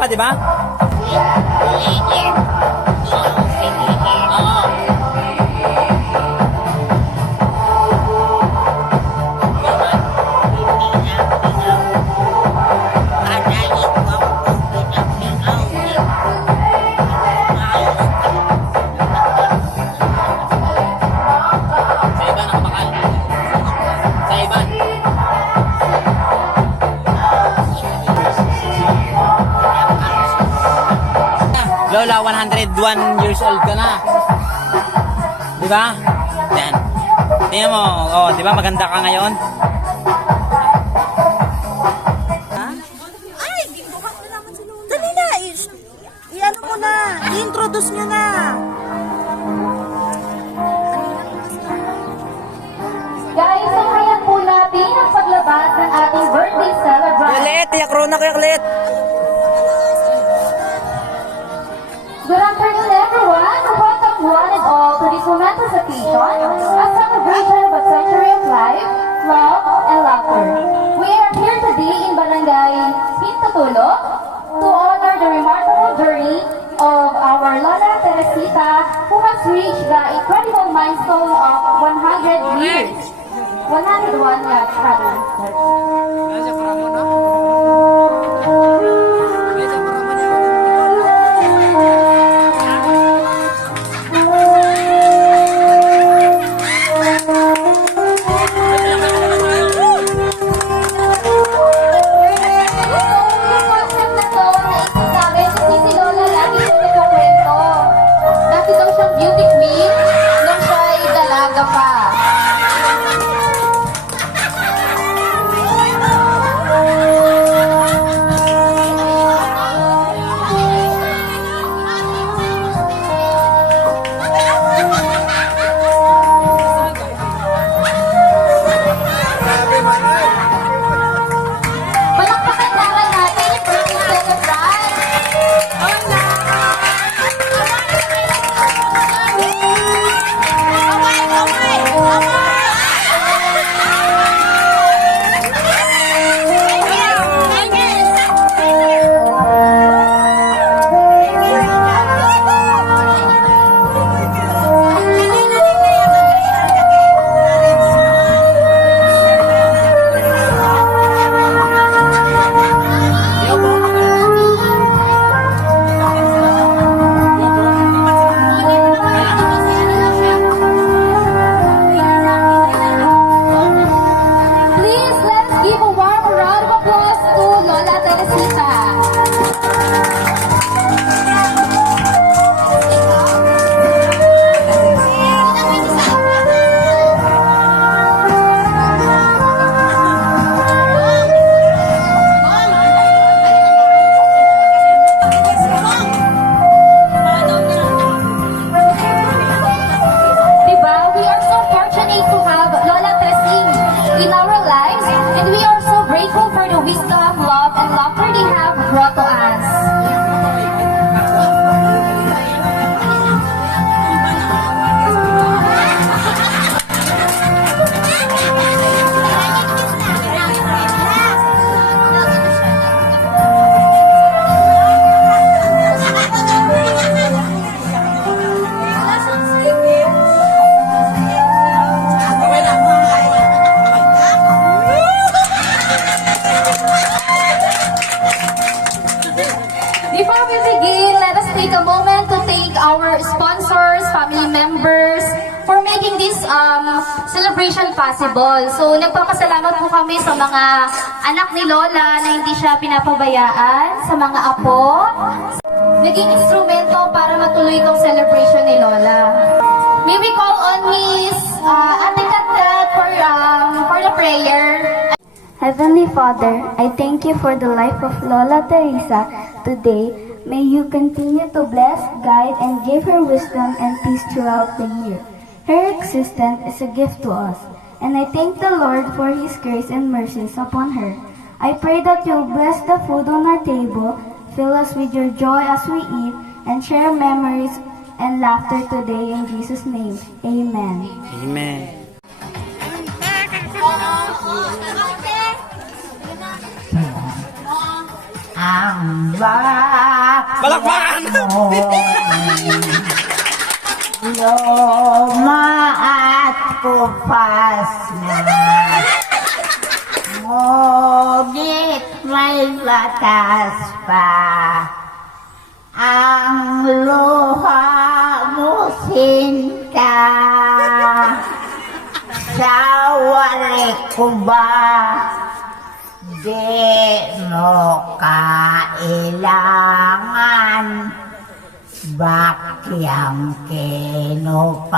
Papa, di ba? Oo. Sa iba ng bakal. Sa iba. Lola, 101 years old ka na. Di ba? Yan. Tingnan mo. Oh, di ba maganda ka ngayon? Ha? Ay, ginuha mo naman si Lola. Dali na. I-ano mo na. I-introduce nyo na. Guys, samayan po natin ang paglabas ng ating birthday celebrant. Kuya tiyak Rona, Kuya Lit. Good afternoon, everyone. Welcome one and all to this momentous occasion, a celebration of a century of life, love, and laughter. We are here today in Barangay Pintatulo to honor the remarkable journey of our Lola Teresita, who has reached the incredible milestone of 100 years. 101 years, rather. Beauty queen nung siya ay dalaga pa. Palakpakan naman natin yung birthday celebrant. Please, let's give a warm round of applause to Lola Teresita. Diba? We are so fortunate to have Lola Tresing in our lives, and we are so grateful for the wisdom, love, and laughter they have brought to us. Before we begin, let us take a moment to thank our sponsors, family members, for making this celebration possible. So, nagpapasalamat po kami sa mga anak ni Lola na hindi siya pinapabayaan, sa mga apo, naging instrumento para matuloy itong celebration ni Lola. May we call on Miss Ate Katkat for the prayer. Heavenly Father, I thank you for the life of Lola Teresa today. May you continue to bless, guide, and give her wisdom and peace throughout the year. Her existence is a gift to us, and I thank the Lord for His grace and mercies upon her. I pray that you'll bless the food on our table, fill us with your joy as we eat, and share memories and laughter today in Jesus' name. Amen. Amen. Ang Palakpakan! Lumaat kupas na, ngunit may batas pa. Ang luha mo sinta, sa wari ko ba, di mo kailangan. Bakyang kinupasan,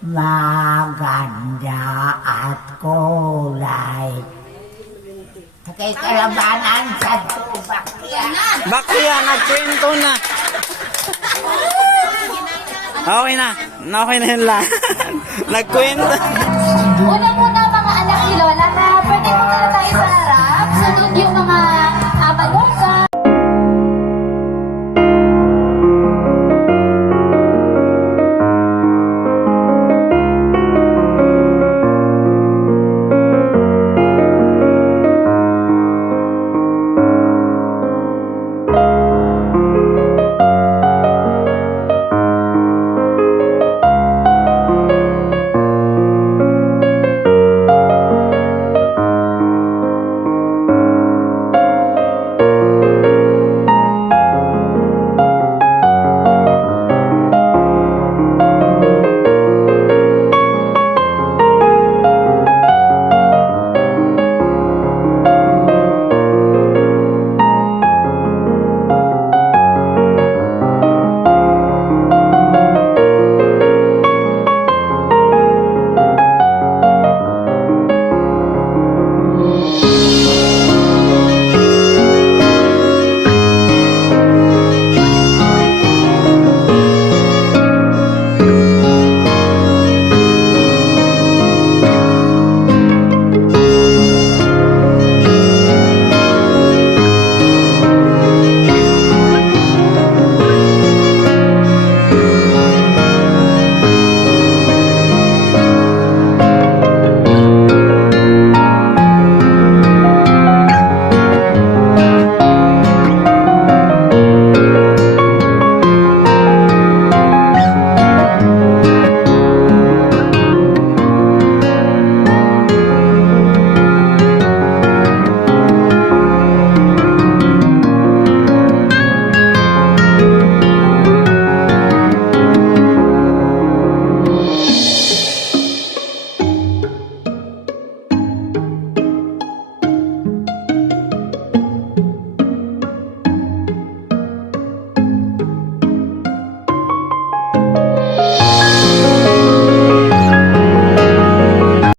maganda at kulay. Sakay kalabanan sa bakyan. Bakya, nagkwento na. Okay na. Okay na yun lang. Nagkwento. Una muna